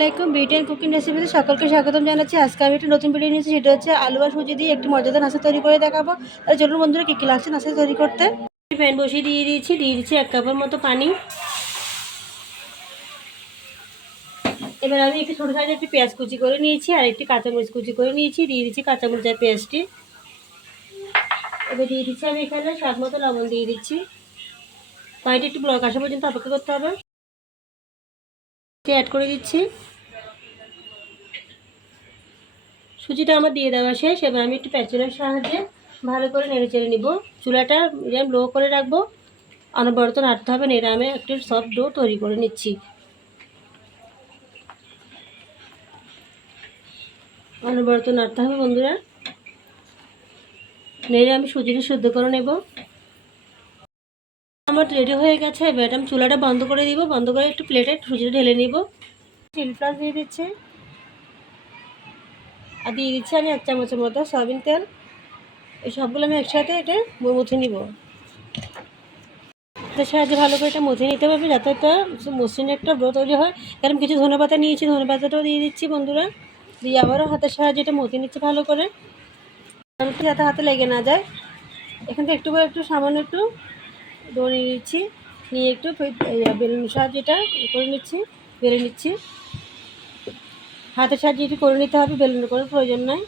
আলাইকুম। Beauty and cooking রেসিপিতে সকলকে স্বাগতম জানাচ্ছি। আজকে আমি একটা নতুন ভিডিও নিয়েছি, সেটা হচ্ছে আলু আর সুজি দিয়ে একটি মজাদার নাস্তা তৈরি করে দেখাবো। আর চলুন বন্ধুরা, কী লাগছে নাস্তা তৈরি করতে। প্যান বসিয়ে দিয়ে দিচ্ছি 1 কাপের মতো পানি। এবার আমি একটি ছোটো সাইজের একটি পেঁয়াজ কুচি করে নিয়েছি আর একটি কাঁচামরিচ কুচি করে নিয়েছি। দিয়ে দিচ্ছি কাঁচামরিচ আর পেঁয়াজটি। এবার দিয়ে দিচ্ছি আমি এখানে স্বাদ মতো লবণ দিয়ে দিচ্ছি। পানিটি একটু ব্লক আসা পর্যন্ত অপেক্ষা করতে হবে। অ্যাড করে দিচ্ছি। সুজিটা আমার দিয়ে দেওয়া শেষ। এবার আমি একটু প্যাচুলার সাহায্যে ভালো করে নেড়ে চেড়ে নিব। চুলাটা মিডিয়াম লো করে রাখবো, অনবরত নাড়তে হবে। নেড়ে আমি একটু সফট ডো তৈরি করে নিচ্ছি। অনবরত নাড়তে হবে বন্ধুরা। নেড়ে আমি সুজিটা শুদ্ধ করে নেব। আমার রেডি হয়ে গেছে। এবার আমি চুলাটা বন্ধ করে দিব। বন্ধ করে একটু প্লেটে সুজিটা ঢেলে নিব। চিলি ফ্লেক্স দিয়ে দিচ্ছি আর দিয়ে দিচ্ছি আমি 1 চামচের মতো সয়াবিন তেল। এই সবগুলো আমি একসাথে এটা মুছে নিব। এর সাহায্যে ভালো করে এটা মুছে নিতে হবে, যাতে একটা মসৃণ একটা ডো তৈরি হয়। কারণ কিছু ধনেপাতা নিয়েছি, ধনেপাতাটাও দিয়ে দিচ্ছি বন্ধুরা। দিয়ে আবারও হাতের সাহায্যে এটা মুছে নিচ্ছি ভালো করে, যাতে হাতে লেগে না যায়। এখান থেকে একটু সামান্য একটু ডো নিয়ে নিচ্ছি। নিয়ে একটু বেলুনের সাহায্যে এটা করে নিচ্ছি, বেলে নিচ্ছি। হাতের সাহায্যে এটি করে নিতে হবে, বেলুনের কোনো প্রয়োজন নয়।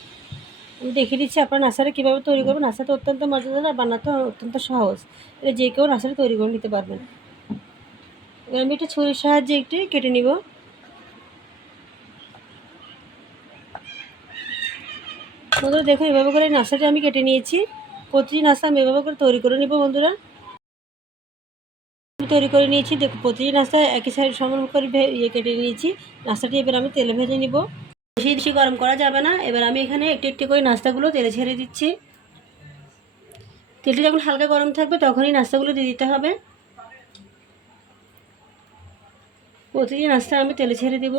আমি দেখিয়ে দিচ্ছি আপনার নাস্তাটা কীভাবে তৈরি করবেন। নাস্তাটা অত্যন্ত মজাদার আর বানাতে অত্যন্ত সহজ। এটা যে কেউ নাস্তাটা তৈরি করে নিতে পারবেন। এবার আমি একটা ছুরির সাহায্যে একটু কেটে নিব। বন্ধুরা দেখুন, এভাবে করে নাস্তাটা আমি কেটে নিয়েছি। প্রতিটি নাস্তা আমি এভাবে করে তৈরি করে নিব বন্ধুরা। তৈরি করে নিয়েছি। দেখুন প্রতিটি নাস্তা একই সাইড সমান করে কেটে নিয়েছি। নাস্তাটি এবার আমি তেলে ভেজে নিব। বেশি গরম করা যাবে না। এবার আমি এখানে একটু করে নাস্তাগুলো তেলে ছেড়ে দিচ্ছি। তেলটি যখন হালকা গরম থাকবে তখনই নাস্তাগুলো দিয়ে দিতে হবে। প্রতিটি নাস্তা আমি তেলে ছেড়ে দেব।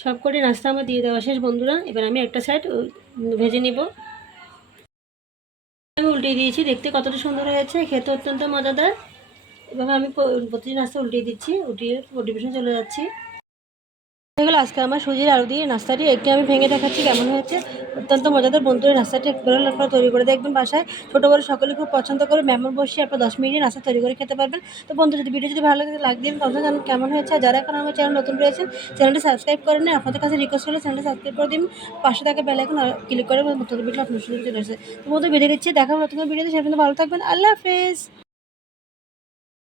সবকটি নাস্তা আমার দিয়ে দেওয়া শেষ বন্ধুরা। এবার আমি একটা সাইড ভেজে নিব। আমি উল্টে দিয়েছি। দেখতে কতটা সুন্দর হয়েছে, খেতে অত্যন্ত মজাদার। এভাবে আমি প্রতিটি নাস্তা উল্টিয়ে দিচ্ছি। উল্টিয়ে পরিবেশনে চলে যাচ্ছি। এগুলো আজকে আমার সুজির আলু দিয়ে নাস্তাটি একটি আমি ভেঙে দেখাচ্ছি কেমন হয়েছে। অত্যন্ত মজাদার বন্ধুরা। নাস্তাটি একবার আপনারা তৈরি করে দেখবেন বাসায়। ছোটো বড় সকলে খুব পছন্দ করে। মেহমান বসিয়ে আপনার 10 মিনিটে নাস্তা তৈরি করে খেতে পারবেন। তো বন্ধু, যদি ভিডিও যদি ভালো লাগে লাইক দিন, তখন জানেন কেমন হয়েছে। আর যারা এখন আমার চ্যানেল নতুন রয়েছেন, চ্যানেলটি সাবস্ক্রাইব করে নেন। আপনাদের কাছে রিকোয়েস্ট করলে চ্যানেলটি সাবস্ক্রাইব করে দিন। পাশে থাকা বেল আইকন ক্লিক করে নতুন ভিডিও আপনার সুযোগ চলে আসে। তো বন্ধু, ভিডিও দিচ্ছি। দেখা হবে নতুন ভিডিওতে। সেটা ভালো থাকবেন। আল্লাহ হাফেজ।